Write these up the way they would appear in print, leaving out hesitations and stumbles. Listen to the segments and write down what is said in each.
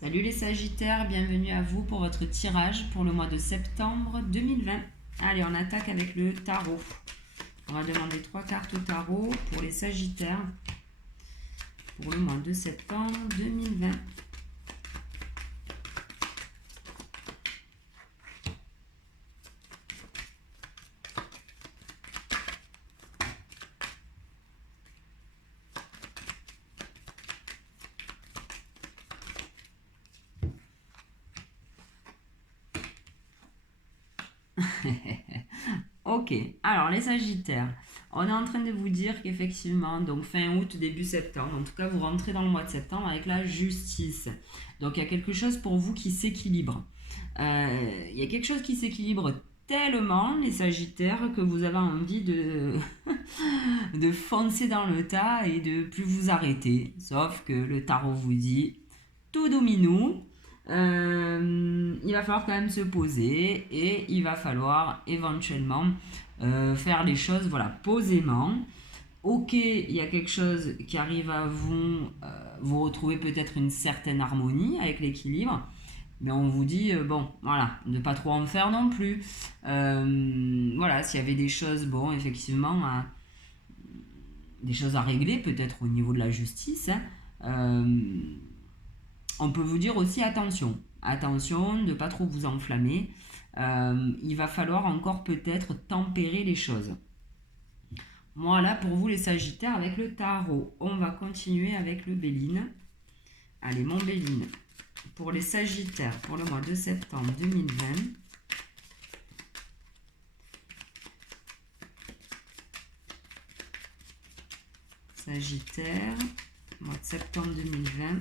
Salut les Sagittaires, bienvenue à vous pour votre tirage pour le mois de septembre 2020. Allez, on attaque avec le tarot. On va demander 3 cartes au tarot pour les Sagittaires pour le mois de septembre 2020. Ok, alors les Sagittaires, on est en train de vous dire qu'effectivement, donc fin août, début septembre, en tout cas vous rentrez dans le mois de septembre avec la justice. Donc il y a quelque chose pour vous qui s'équilibre. Il y a quelque chose qui s'équilibre tellement, les Sagittaires, que vous avez envie de foncer dans le tas et de plus vous arrêter. Sauf que le tarot vous dit tout dominou. Il va falloir quand même se poser et il va falloir éventuellement faire les choses voilà, posément. Ok, il y a quelque chose qui arrive à vous, vous retrouvez peut-être une certaine harmonie avec l'équilibre, mais on vous dit, bon, voilà, ne pas trop en faire non plus. Voilà, s'il y avait des choses, bon, effectivement, des choses à régler, peut-être au niveau de la justice, hein, on peut vous dire aussi attention. Attention de ne pas trop vous enflammer. Il va falloir encore peut-être tempérer les choses. Voilà pour vous les Sagittaires avec le tarot. On va continuer avec le Béline. Allez, mon Béline. Pour les Sagittaires, pour le mois de septembre 2020. Sagittaire, mois de septembre 2020.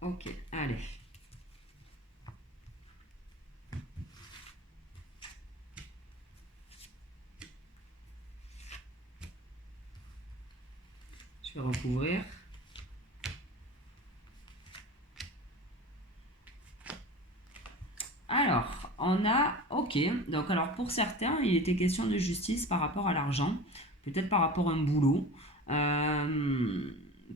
Ok, allez. Je vais recouvrir. Alors, on a, ok, donc alors pour certains, il était question de justice par rapport à l'argent, peut-être par rapport à un boulot.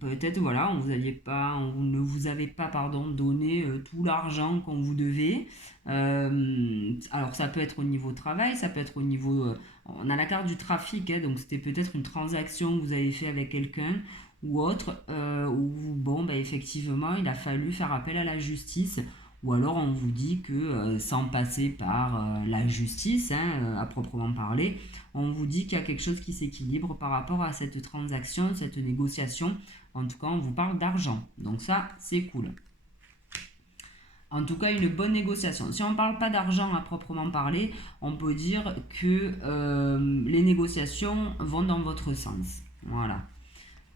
Peut-être voilà, on ne vous avait pas pardon, donné tout l'argent qu'on vous devait. Alors ça peut être au niveau travail, ça peut être au niveau... on a la carte du trafic, hein, donc c'était peut-être une transaction que vous avez fait avec quelqu'un ou autre, où bon, bah, effectivement, il a fallu faire appel à la justice. Ou alors on vous dit que sans passer par la justice, hein, à proprement parler, on vous dit qu'il y a quelque chose qui s'équilibre par rapport à cette transaction, cette négociation. En tout cas, on vous parle d'argent. Donc ça, c'est cool. En tout cas, une bonne négociation. Si on ne parle pas d'argent à proprement parler, on peut dire que les négociations vont dans votre sens. Voilà.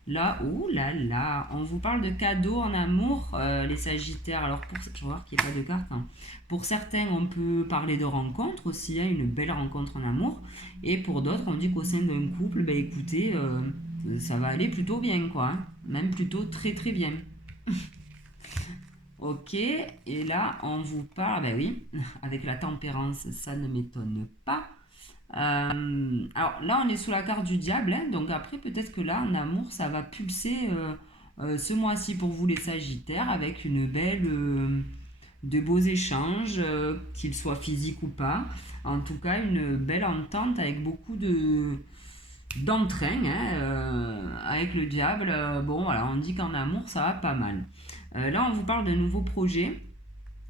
Là, oh là là, on vous parle de cadeaux en amour, les Sagittaires. Alors, je vais voir qu'il n'y a pas de carte, hein. Pour certains, on peut parler de rencontre aussi, hein, une belle rencontre en amour. Et pour d'autres, on dit qu'au sein d'un couple, ben, écoutez, ça va aller plutôt bien, quoi, hein. Même plutôt très très bien. Ok, et là, on vous parle, ben oui, avec la tempérance, ça ne m'étonne pas. Alors là, on est sous la carte du diable, hein, donc après, peut-être que là, en amour, ça va pulser ce mois-ci pour vous, les Sagittaires, avec une belle, de beaux échanges, qu'ils soient physiques ou pas. En tout cas, une belle entente avec beaucoup d'entrain, hein, avec le diable. Bon, voilà, on dit qu'en amour, ça va pas mal. Là, on vous parle de nouveaux projets.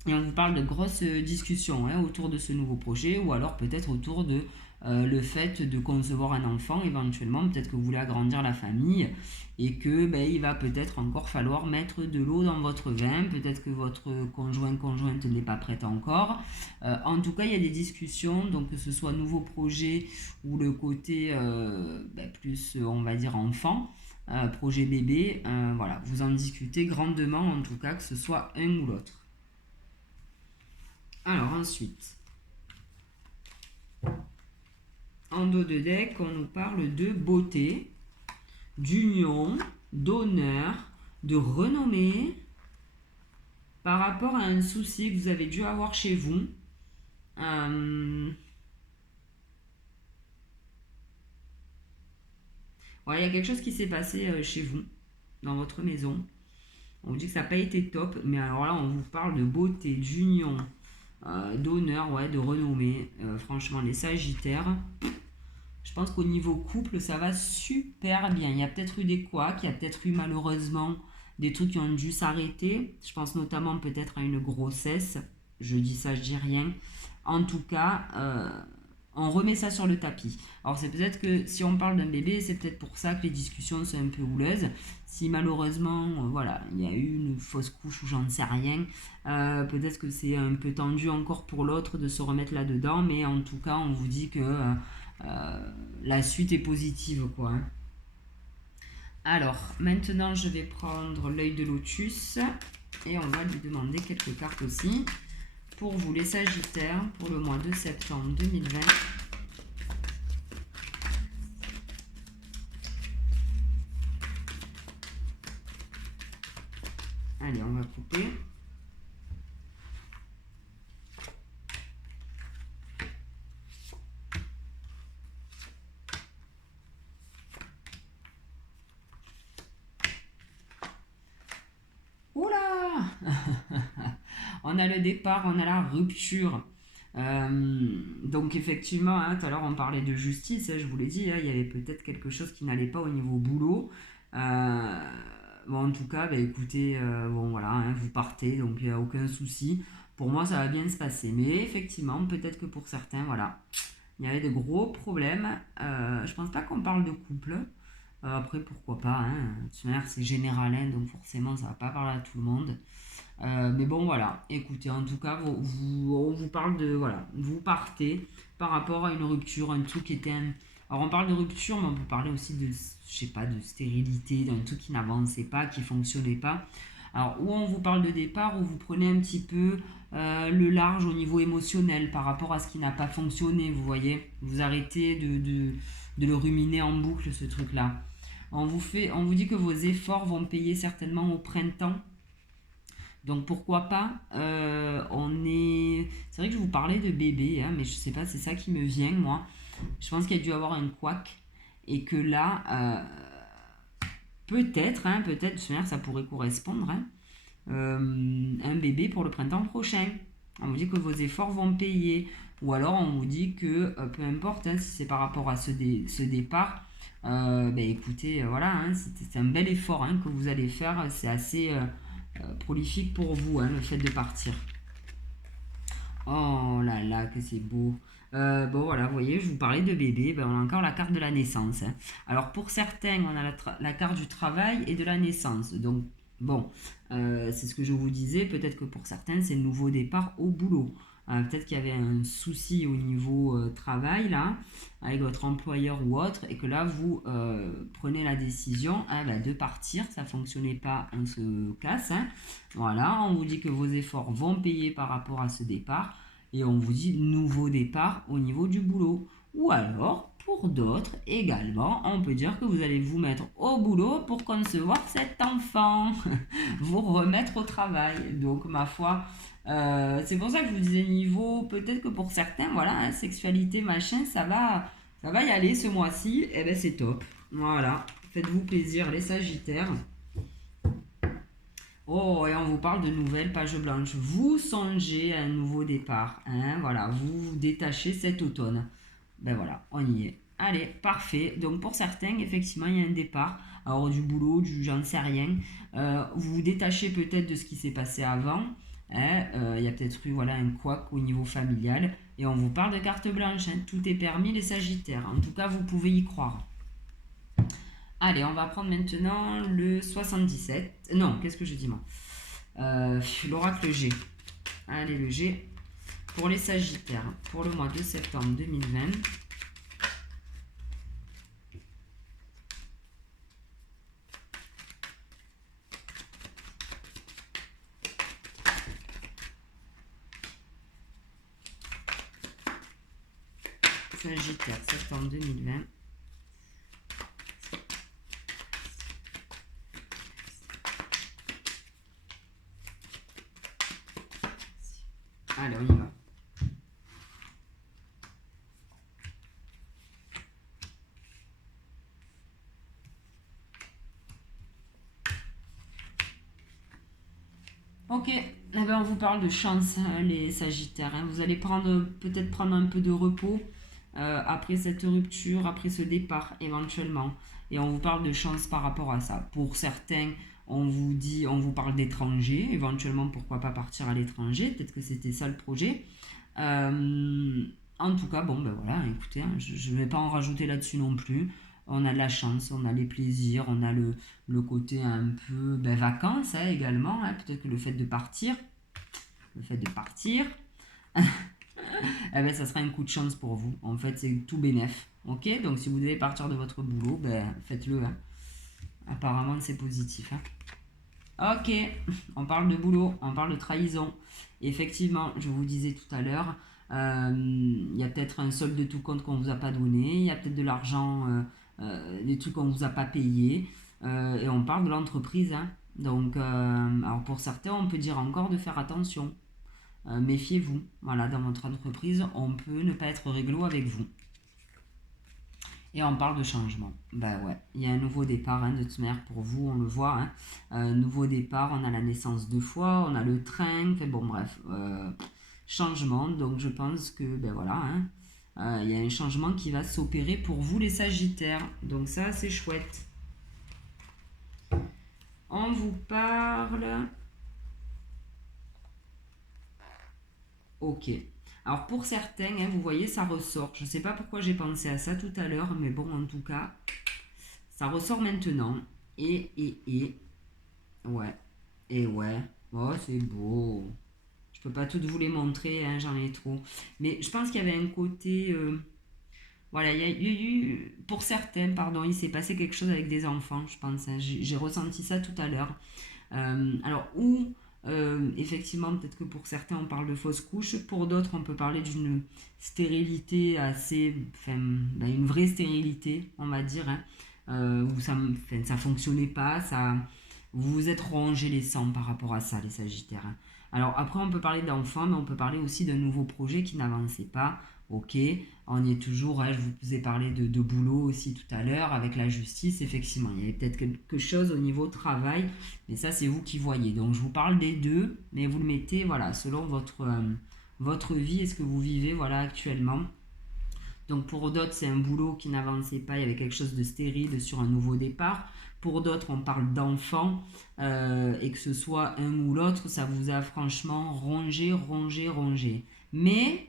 Et on vous parle de grosses discussions, hein, autour de ce nouveau projet ou alors peut-être autour de le fait de concevoir un enfant éventuellement. Peut-être que vous voulez agrandir la famille et que ben, il va peut-être encore falloir mettre de l'eau dans votre vin. Peut-être que votre conjointe n'est pas prête encore. En tout cas, il y a des discussions, donc que ce soit nouveau projet ou le côté ben, plus, on va dire, enfant. Projet bébé, voilà, vous en discutez grandement en tout cas, que ce soit un ou l'autre. Alors ensuite, en dos de deck, on nous parle de beauté, d'union, d'honneur, de renommée par rapport à un souci que vous avez dû avoir chez vous. Ouais, il y a quelque chose qui s'est passé chez vous, dans votre maison. On vous dit que ça n'a pas été top, mais alors là, on vous parle de beauté, d'union, d'honneur, ouais, de renommée. Franchement, les Sagittaires, je pense qu'au niveau couple, ça va super bien. Il y a peut-être eu des couacs, il y a peut-être eu malheureusement des trucs qui ont dû s'arrêter. Je pense notamment peut-être à une grossesse. Je dis ça, je dis rien. En tout cas, on remet ça sur le tapis. Alors c'est peut-être que si on parle d'un bébé, c'est peut-être pour ça que les discussions sont un peu houleuses. Si malheureusement, voilà, il y a eu une fausse couche ou j'en sais rien, peut-être que c'est un peu tendu encore pour l'autre de se remettre là-dedans, mais en tout cas, on vous dit que la suite est positive, quoi, hein. Alors, maintenant, je vais prendre l'œil de lotus et on va lui demander quelques cartes aussi. Pour vous, les Sagittaires, pour le mois de septembre 2020. Allez, on va couper. Oula On a le départ, on a la rupture. Donc effectivement, hein, tout à l'heure on parlait de justice, hein, je vous l'ai dit, hein, il y avait peut-être quelque chose qui n'allait pas au niveau boulot. Bon, en tout cas, bah, écoutez, bon voilà, hein, vous partez, donc il n'y a aucun souci. Pour moi, ça va bien se passer. Mais effectivement, peut-être que pour certains, voilà, il y avait de gros problèmes. Je pense pas qu'on parle de couple. Après, pourquoi pas, hein. De toute manière, c'est général, hein, donc forcément, ça va pas parler à tout le monde. Mais bon, voilà. Écoutez, en tout cas, on vous parle de, voilà, vous partez par rapport à une rupture, un truc qui était un... Alors, on parle de rupture, mais on peut parler aussi de, je sais pas, de stérilité, d'un truc qui n'avançait pas, qui fonctionnait pas. Alors, ou on vous parle de départ, ou vous prenez un petit peu le large au niveau émotionnel par rapport à ce qui n'a pas fonctionné, vous voyez. Vous arrêtez de le ruminer en boucle, ce truc-là. On vous dit que vos efforts vont payer certainement au printemps. Donc pourquoi pas, C'est vrai que je vous parlais de bébé, hein, mais je sais pas, c'est ça qui me vient, moi. Je pense qu'il y a dû avoir un couac et que là, peut-être, hein, peut-être, de toute manière, ça pourrait correspondre, hein, un bébé pour le printemps prochain. On vous dit que vos efforts vont payer. Ou alors on vous dit que, peu importe, hein, si c'est par rapport à ce départ, ben écoutez, voilà, hein, c'est un bel effort, hein, que vous allez faire. C'est assez prolifique pour vous, hein, le fait de partir. Oh là là, que c'est beau. Bon voilà, vous voyez, je vous parlais de bébé, ben, on a encore la carte de la naissance, hein. Alors pour certains, on a la carte du travail et de la naissance. Donc bon, c'est ce que je vous disais, peut-être que pour certains, c'est le nouveau départ au boulot. Peut-être qu'il y avait un souci au niveau travail là, avec votre employeur ou autre, et que là vous prenez la décision, hein, ben, de partir. Ça ne fonctionnait pas, on se casse, hein. Voilà, on vous dit que vos efforts vont payer par rapport à ce départ et on vous dit nouveau départ au niveau du boulot. Ou alors, pour d'autres également, on peut dire que vous allez vous mettre au boulot pour concevoir cet enfant, vous remettre au travail. Donc, ma foi, c'est pour ça que je vous disais niveau, peut-être que pour certains, voilà, hein, sexualité, machin, ça va y aller ce mois-ci, et ben c'est top. Voilà, faites-vous plaisir les Sagittaires. Oh, et on vous parle de nouvelles pages blanches. Vous songez à un nouveau départ, hein, voilà, vous vous détachez cet automne. Ben voilà, on y est. Allez, parfait. Donc pour certains, effectivement, il y a un départ. Alors du boulot, du j'en sais rien. Vous vous détachez peut-être de ce qui s'est passé avant, hein. Il y a peut-être eu, voilà, un couac au niveau familial. Et on vous parle de carte blanche, hein. Tout est permis les Sagittaires. En tout cas, vous pouvez y croire. Allez, on va prendre maintenant le 77. Non, qu'est-ce que je dis moi? L'oracle G. Allez, le G. Pour les Sagittaires, pour le mois de septembre 2020. Sagittaire, septembre 2020. Allez, on y va. Ok, eh ben, on vous parle de chance, hein, les Sagittaires, hein. Vous allez peut-être prendre un peu de repos après cette rupture, après ce départ éventuellement. Et on vous parle de chance par rapport à ça. Pour certains, on vous parle d'étrangers, éventuellement pourquoi pas partir à l'étranger, peut-être que c'était ça le projet. Euh, En tout cas, bon ben voilà, écoutez, hein, je ne vais pas en rajouter là-dessus non plus. On a de la chance, on a les plaisirs, on a le côté un peu ben, vacances hein, également. Hein. Peut-être que le fait de partir, eh ben, ça sera un coup de chance pour vous. En fait, c'est tout bénef. Ok, donc si vous devez partir de votre boulot, ben, faites-le. Hein. Apparemment, c'est positif. Hein. Ok, on parle de boulot, on parle de trahison. Effectivement, je vous disais tout à l'heure, il y a peut-être un solde de tout compte qu'on ne vous a pas donné, il y a peut-être de l'argent, des trucs qu'on ne vous a pas payé, et on parle de l'entreprise. Hein. Donc, alors pour certains, on peut dire encore de faire attention. Méfiez-vous. Voilà, dans votre entreprise, on peut ne pas être réglo avec vous. Et on parle de changement. Ben ouais, il y a un nouveau départ hein, de toute manière pour vous, on le voit. Hein. Nouveau départ, on a la naissance 2 fois, on a le train, fait bon bref, changement. Donc je pense que ben voilà, hein, il y a un changement qui va s'opérer pour vous les Sagittaires. Donc ça c'est chouette. On vous parle. Ok. Alors pour certains, hein, vous voyez, ça ressort. Je ne sais pas pourquoi j'ai pensé à ça tout à l'heure, mais bon, en tout cas, ça ressort maintenant. Et, ouais. Et ouais. Oh, c'est beau. Je peux pas toutes vous les montrer, hein, j'en ai trop. Mais je pense qu'il y avait un côté... voilà, il y a eu... Pour certains, pardon, il s'est passé quelque chose avec des enfants, je pense. Hein. J'ai ressenti ça tout à l'heure. Alors, où, effectivement, peut-être que pour certains, on parle de fausse couche. Pour d'autres, on peut parler d'une stérilité assez... Enfin, ben, une vraie stérilité, on va dire. Hein, où ça fonctionnait pas, vous vous êtes rongé les sangs par rapport à ça, les Sagittaires. Hein. Alors, après, on peut parler d'enfants, mais on peut parler aussi d'un nouveau projet qui n'avançait pas. Ok, on y est toujours. Hein, je vous ai parlé de boulot aussi tout à l'heure avec la justice. Effectivement, il y avait peut-être quelque chose au niveau travail, mais ça, c'est vous qui voyez. Donc, je vous parle des deux, mais vous le mettez voilà, selon votre vie et ce que vous vivez voilà, actuellement. Donc, pour d'autres, c'est un boulot qui n'avançait pas, il y avait quelque chose de stérile sur un nouveau départ. Pour d'autres, on parle d'enfants, et que ce soit un ou l'autre, ça vous a franchement rongé, rongé, rongé. Mais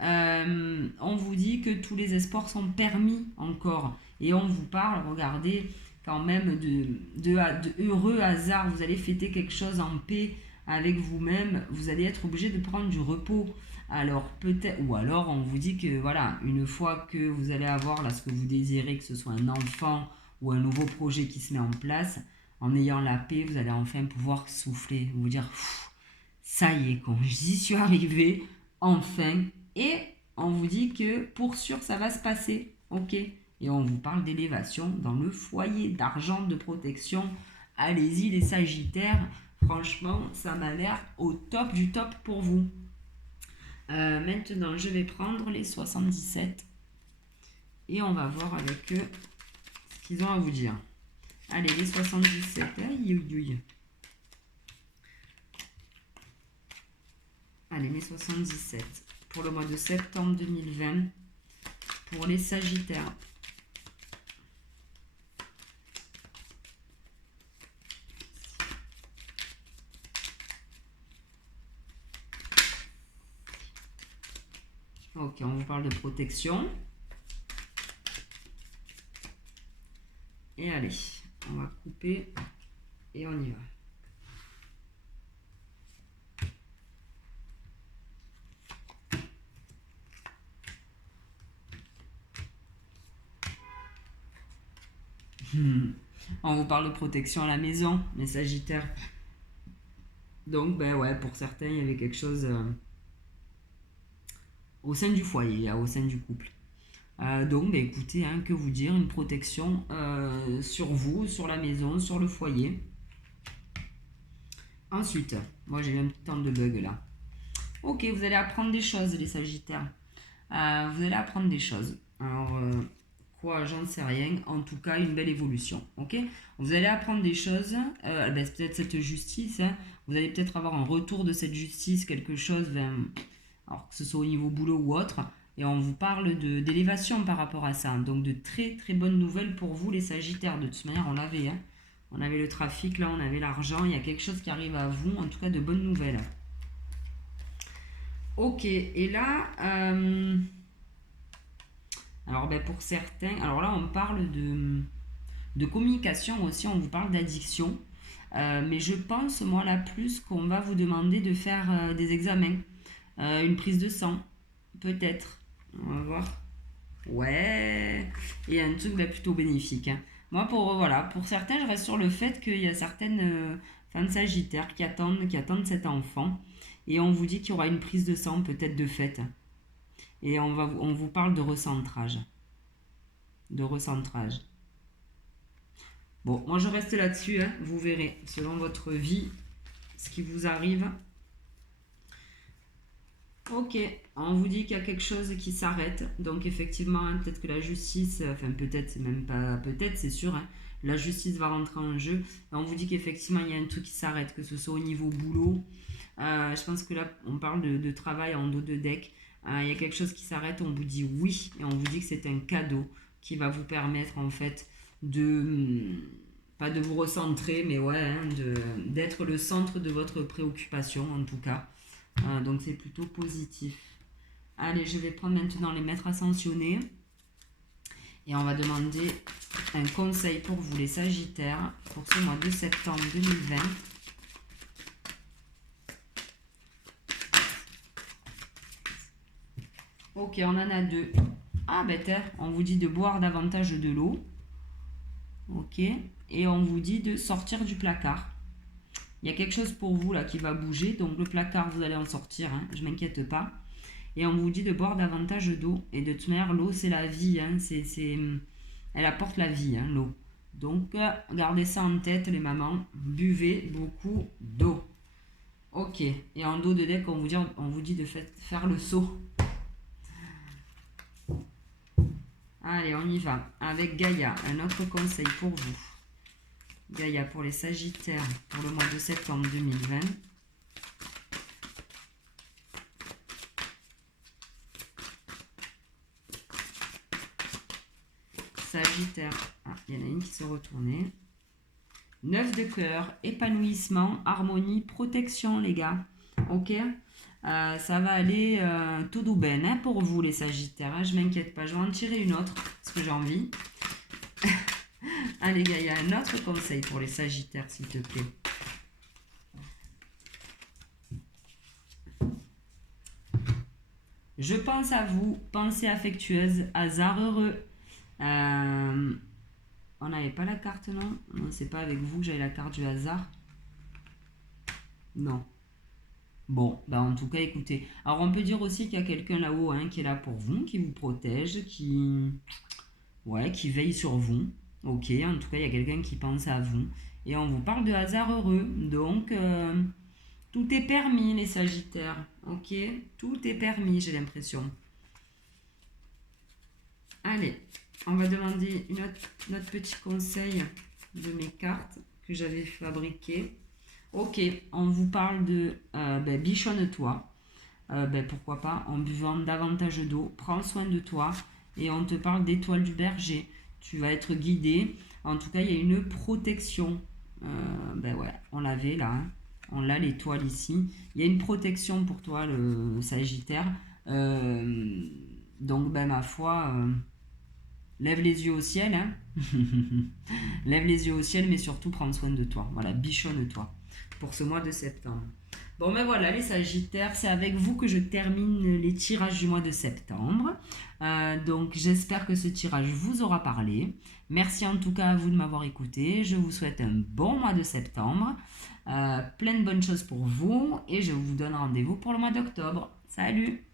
on vous dit que tous les espoirs sont permis encore. Et on vous parle, regardez, quand même de heureux hasard. Vous allez fêter quelque chose en paix avec vous-même. Vous allez être obligé de prendre du repos. Alors peut-être, ou alors on vous dit que voilà, une fois que vous allez avoir là ce que vous désirez, que ce soit un enfant ou un nouveau projet qui se met en place, en ayant la paix, vous allez enfin pouvoir souffler, vous dire ça y est, quand j'y suis arrivé, enfin. Et on vous dit que pour sûr, ça va se passer. Ok. Et on vous parle d'élévation dans le foyer, d'argent, de protection. Allez-y, les Sagittaires. Franchement, ça m'a l'air au top du top pour vous. Maintenant, je vais prendre les 77 et on va voir avec eux ce qu'ils ont à vous dire. Allez, les 77. Aïe, aïe, aïe. Allez, les 77 pour le mois de septembre 2020 pour les Sagittaires. Ok, on vous parle de protection. Et allez, on va couper et on y va. On vous parle de protection à la maison, les Sagittaires. Donc, ben ouais, pour certains, il y avait quelque chose au sein du foyer, au sein du couple. Donc, ben écoutez, hein, que vous dire, une protection sur vous, sur la maison, sur le foyer. Ensuite, moi j'ai eu un petit temps de bug là. Ok, vous allez apprendre des choses, les Sagittaires. Vous allez apprendre des choses. Alors, quoi, j'en sais rien. En tout cas, une belle évolution. Ok, vous allez apprendre des choses. Ben, peut-être cette justice. Hein. vous allez peut-être avoir un retour de cette justice, quelque chose, alors que ce soit au niveau boulot ou autre, et on vous parle d'élévation par rapport à ça. Donc de très très bonnes nouvelles pour vous les Sagittaires. De toute manière, on l'avait, hein. On avait le trafic, là on avait l'argent, il y a quelque chose qui arrive à vous, en tout cas de bonnes nouvelles. Ok, et là, alors pour certains, alors là on parle de communication aussi, on vous parle d'addiction. Mais je pense, moi là plus, qu'on va vous demander de faire des examens, une prise de sang, peut-être. On va voir. Ouais, et un truc plutôt bénéfique, hein. Moi, pour certains, je reste sur le fait qu'il y a certaines femmes sagittaires qui attendent cet enfant. Et on vous dit qu'il y aura une prise de sang, peut-être de fait. Et on vous parle de recentrage. De recentrage. Bon, moi je reste là-dessus, hein. Vous verrez, selon votre vie, ce qui vous arrive. Ok, on vous dit qu'il y a quelque chose qui s'arrête. Donc effectivement, hein, peut-être que la justice, enfin peut-être, c'est même pas peut-être, c'est sûr, hein, la justice va rentrer en jeu. Et on vous dit qu'effectivement, il y a un truc qui s'arrête, que ce soit au niveau boulot. Je pense que là, on parle de travail en dos de deck. Il y a quelque chose qui s'arrête, on vous dit oui, et on vous dit que c'est un cadeau qui va vous permettre en fait pas de vous recentrer, mais ouais, hein, d'être le centre de votre préoccupation en tout cas. Donc c'est plutôt positif. Allez, je vais prendre maintenant les maîtres ascensionnés. Et on va demander un conseil pour vous les Sagittaires pour ce mois de septembre 2020. Ok, on en a deux. Ah on vous dit de boire davantage de l'eau. Ok, et on vous dit de sortir du placard. Il y a quelque chose pour vous là qui va bouger, donc le placard vous allez en sortir, hein, je m'inquiète pas. Et on vous dit de boire davantage d'eau. Et de toute manière, l'eau c'est la vie, hein, elle apporte la vie, hein, l'eau. Donc gardez ça en tête les mamans, buvez beaucoup d'eau. Ok, et en dos de deck on vous dit de faire le saut. Allez, on y va avec Gaïa, un autre conseil pour vous. Gaïa pour les Sagittaires pour le mois de septembre 2020. Sagittaire, il y en a une qui s'est retournée. 9 de cœur, épanouissement, harmonie, protection les gars. Ok, ça va aller tout douben, hein, pour vous les Sagittaires, hein, je m'inquiète pas. Je vais en tirer une autre parce que j'ai envie. Allez Gaïa, un autre conseil pour les Sagittaires s'il te plaît. Je pense à vous, pensée affectueuse, hasard heureux. On n'avait pas la carte, non? Non, c'est pas avec vous que j'avais la carte du hasard. Non. Bon, en tout cas, écoutez. Alors, on peut dire aussi qu'il y a quelqu'un là-haut, hein, qui est là pour vous, qui vous protège, qui veille sur vous. Ok, en tout cas, il y a quelqu'un qui pense à vous. Et on vous parle de hasard heureux. Donc, tout est permis, les Sagittaires. Ok, tout est permis, j'ai l'impression. Allez, on va demander notre petit conseil de mes cartes que j'avais fabriquées. Ok, on vous parle de bichonne-toi. Pourquoi pas, en buvant davantage d'eau. Prends soin de toi. Et on te parle d'étoile du berger. Tu vas être guidé. En tout cas, il y a une protection. On l'avait là. Hein. On l'a, l'étoile ici. Il y a une protection pour toi, le Sagittaire. Donc, ma foi, lève les yeux au ciel. Hein. Lève les yeux au ciel, mais surtout, prends soin de toi. Voilà, bichonne-toi pour ce mois de septembre. Bon, voilà, les Sagittaires, c'est avec vous que je termine les tirages du mois de septembre. Donc, j'espère que ce tirage vous aura parlé. Merci en tout cas à vous de m'avoir écouté. Je vous souhaite un bon mois de septembre. Plein de bonnes choses pour vous. Et je vous donne rendez-vous pour le mois d'octobre. Salut!